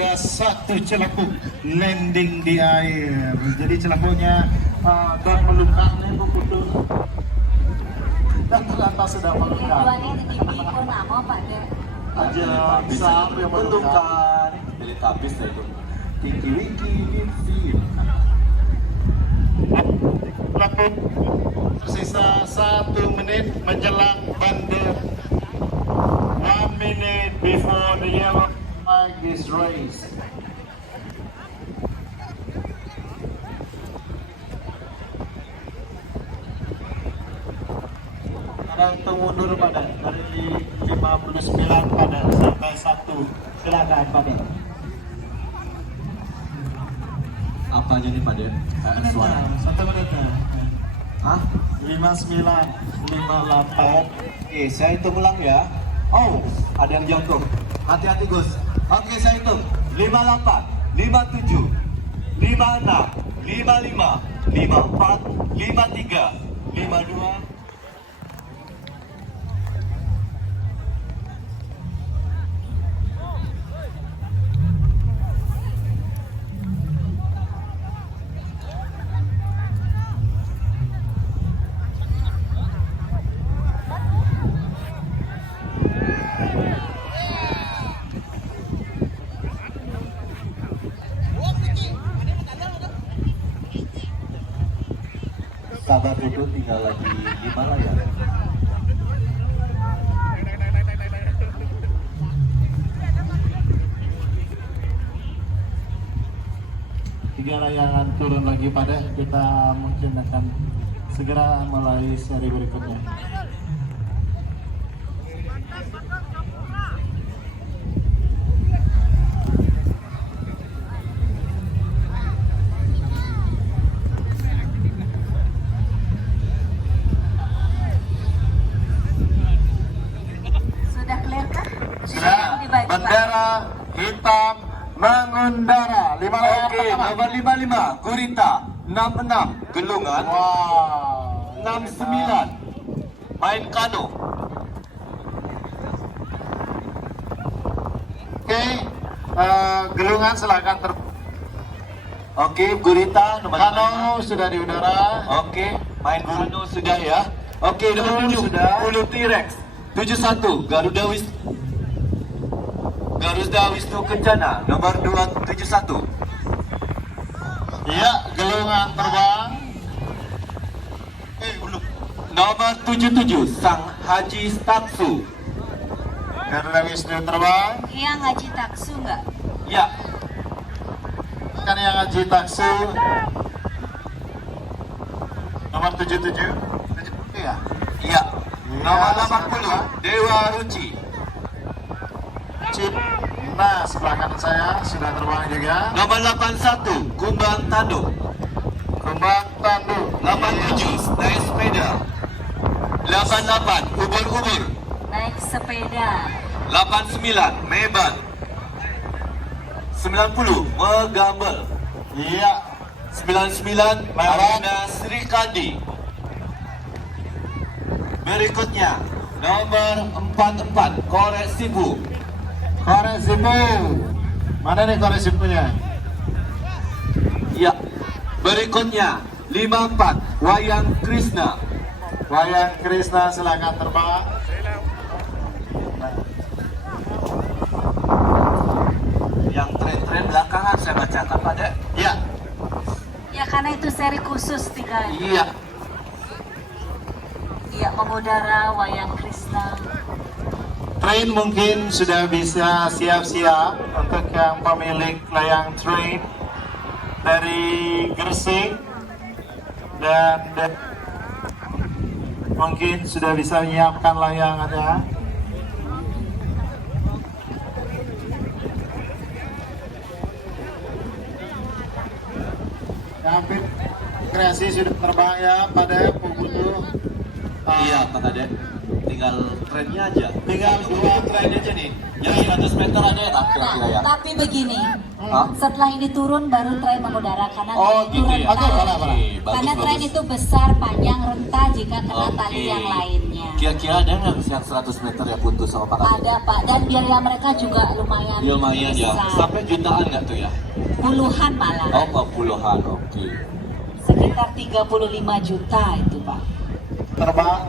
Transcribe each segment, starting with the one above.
ada satu celapuk landing di air. Jadi celapuknya dan meluncurnya itu putus. Dan ternyata sudah melungkar. Tujuannya di TV Purnama pada Aja sampai melungkar. Pilih habis lah itu. Tiki wiki wiki. Celapuk tersisa 1 menit menjelang bandar. 1 minute before the yellow flag is raised. Ada untuk mundur pada dari 59 pada sampai 1. Silakan pada. Apa aja nih Pak De? Suara. 1 menit. Hah? 59, 58. Oke, saya hitung ulang ya. Oh, ada yang jatuh. Hati-hati Gus. Oke, saya hitung. 58, 57, 56, 55, 54, 53, 52. Sabar dulu, tinggal lagi 5 layar. Tiga layangan turun lagi pada kita mungkin akan segera mulai seri berikutnya. sudah clear kah? Sudah, Dibagi, Pak. bendera hitam mengundara. 5 layangan Oke, pertama. nomor 55, Gurita. 66, Gelungan. Wow. 69, Main Kano. Oke, gelungan silakan Oke, Gurita nomor Kano sudah di udara. Oke, main Kano sudah ya. Oke, nomor 7, Sudah. Ulu T-Rex. 71, Garuda Wisnu Kencana. Nomor 271. Iya, gelungan terbang. Nomor 77, Sang Haji Taksu. Garuda Wisnu terbang. Yang ngaji taksu nggak? Ya, Kan yang ngaji taksu. Nomor 77. Iya. iya. Nomor 80, Dewa Ruci. Chip. Nah, sebelah kanan saya sudah terbang juga. Nomor 81, Kumbang Tanduk. Kembang tanduk. 87, naik sepeda. 88, ubur-ubur. Naik sepeda. 89, Meban. 90, Megambel. Iya. 99, Marina Sri Kandi. Berikutnya, nomor 44, Korek Sibu. Korek Sibu. Mana nih korek Sibunya? Ya. Berikutnya, 54, Wayang Krishna. Wayang Krishna silakan terbang. Yang tren-tren belakangan saya bacakan pada. Ya. Ya karena itu seri khusus tiga. Iya. Iya mengudara Wayang Krishna. Train mungkin sudah bisa siap-siap untuk yang pemilik layang train dari Gresik dan mungkin sudah bisa menyiapkan layangannya. Hampir kreasi sudah terbang ya pada pukul Iya, Pak Kade. Tinggal trennya aja. tinggal 2 tren aja nih. Yang 100 meter ada ya tak kira-kira ya? Tapi begini, Hah? Setelah ini turun baru tren mengudara karena Oh tren itu gitu ya. rentah. Oke, boleh. Bagus, Karena tren bagus. itu besar, panjang, rentah jika kena Oke. tali yang lainnya. Kira-kira ada nggak yang 100 meter ya putus sama Pak Kadek? Ada Pak, dan biaya mereka juga lumayan Ya, lumayan ya. besar. Sampai jutaan nggak tuh ya? Puluhan malah. Oh, puluhan. Oke. Sekitar 35 juta itu Pak. Terbang.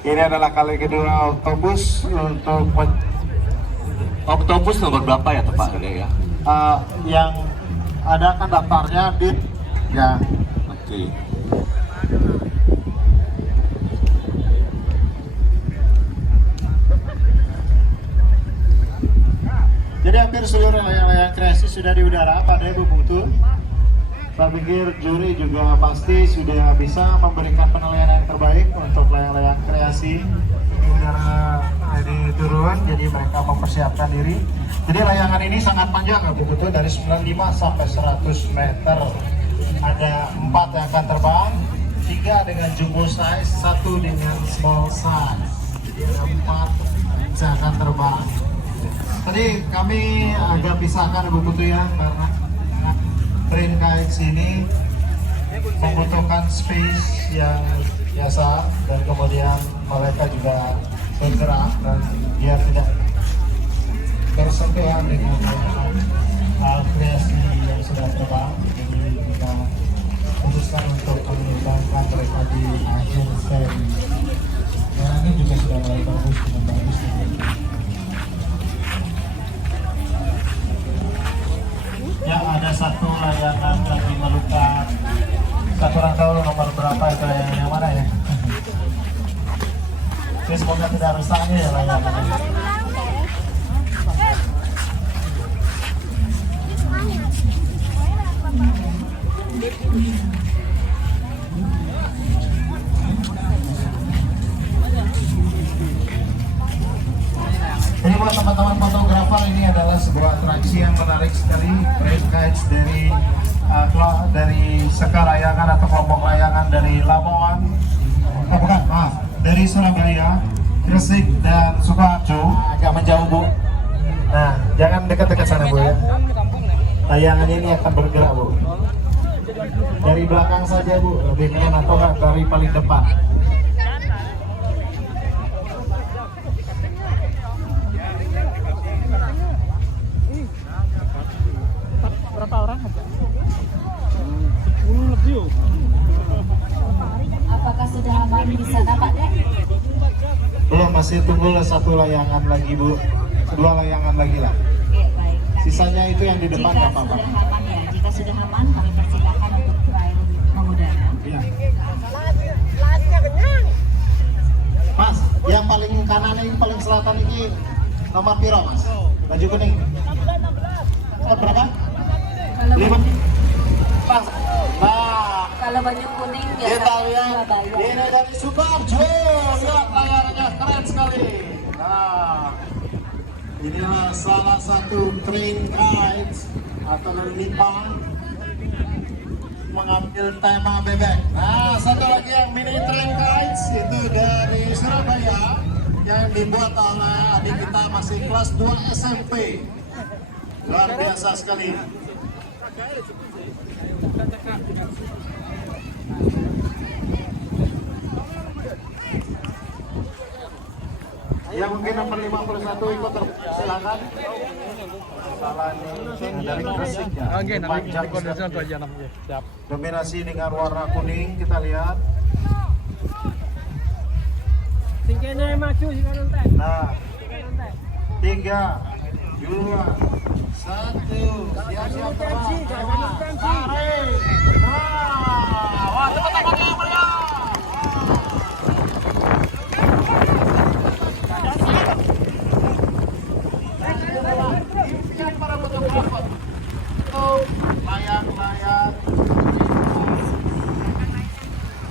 Ini adalah kali kedua Octopus untuk Octopus nomor berapa ya tuh Pak Kadek ya? yang ada kan daftarnya di ya. Oke. Jadi hampir seluruh layang-layang kreasi sudah di udara pada Ibu Putu. Saya pikir juri juga pasti sudah bisa memberikan penilaian yang terbaik untuk layang-layang kreasi. Ini udara ini turun, jadi mereka mempersiapkan diri. Jadi layangan ini sangat panjang Ibu Putu, dari 95 sampai 100 meter. Ada 4 yang akan terbang, 3 dengan jumbo size, 1 dengan small size. Jadi ada 4 yang akan terbang. Tadi kami agak pisahkan Ibu Putu ya, karena train kites ini membutuhkan space yang biasa dan kemudian mereka juga bergerak dan biar tidak bersentuhan dengan kreasi yang sudah terbang. Jadi kita putuskan untuk mengembangkan mereka di akhir seri. Dan ini juga sudah mulai bagus dengan bagus. Ya, ada satu layangan lagi melukat. Saya kurang tahu nomor berapa itu yang mana ya. Jadi semoga tidak rusaknya ya layangan. Jadi buat teman-teman fotografer, ini adalah sebuah atraksi yang menarik sekali. Train kites dari Sekar Layangan atau kelompok layangan dari Lamongan, dari Surabaya, Gresik dan Sukoharjo. Agak menjauh Bu. Nah, jangan dekat-dekat sana Bu ya. Layangan ini akan bergerak Bu. Dari belakang saja Bu, lebih keren atau enggak dari paling depan. Berapa orang aja? 10 lebih. Apakah sudah aman di sana Pak Dek? Belum, masih tunggu satu layangan lagi Bu. 2 layangan lagi lah. Oke, baik. Sisanya itu yang di depan nggak Jika apa-apa. sudah aman ya, jika sudah aman kami persilakan untuk trial mengudara. Ya. Mas, yang paling kanan ini paling selatan ini nomor piro Mas? Baju kuning. Nomor berapa? Kalau 5. baju, Pas. Nah, kalau baju kuning kita biasanya lihat Surabaya. ini dari Sukoharjo. Lihat layarnya keren sekali. Nah, inilah salah satu train kites atau dari Lipang mengambil tema bebek. Nah, satu lagi yang mini train kites itu dari Surabaya yang dibuat oleh adik kita masih kelas 2 SMP. Luar biasa sekali. Ya mungkin nomor 51 ikut silakan. Salah ini dari Gresik ya. Oke, nanti Panjang kondisi sekali. itu aja namanya. Siap. Dominasi dengan warna kuning kita lihat. Tingkatnya maju sih kan nanti. Nah, 3, 2, 1, siap-siap terbang. Tarik. Nah, wah cepat tangannya yang meriah. Impian para fotografer untuk layang-layang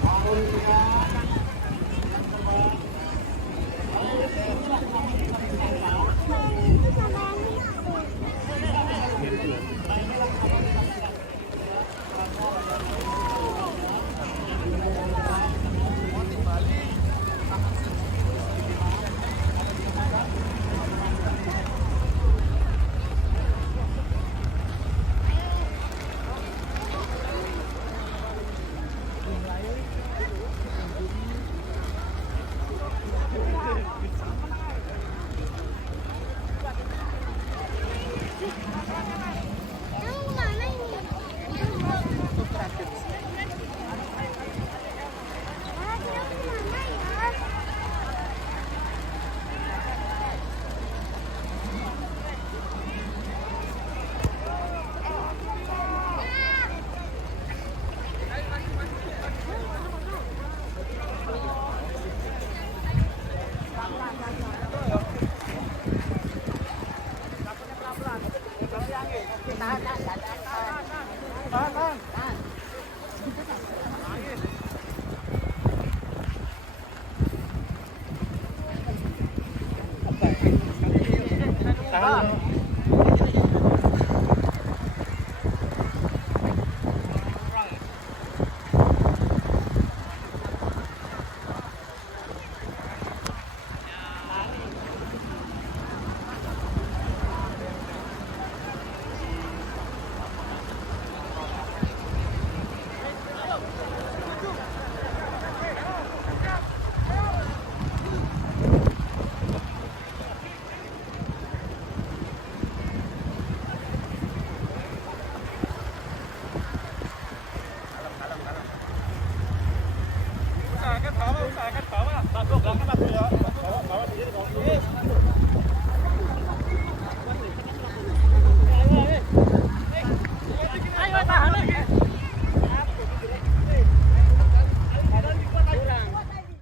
tahun kita yang terbang. Tahan.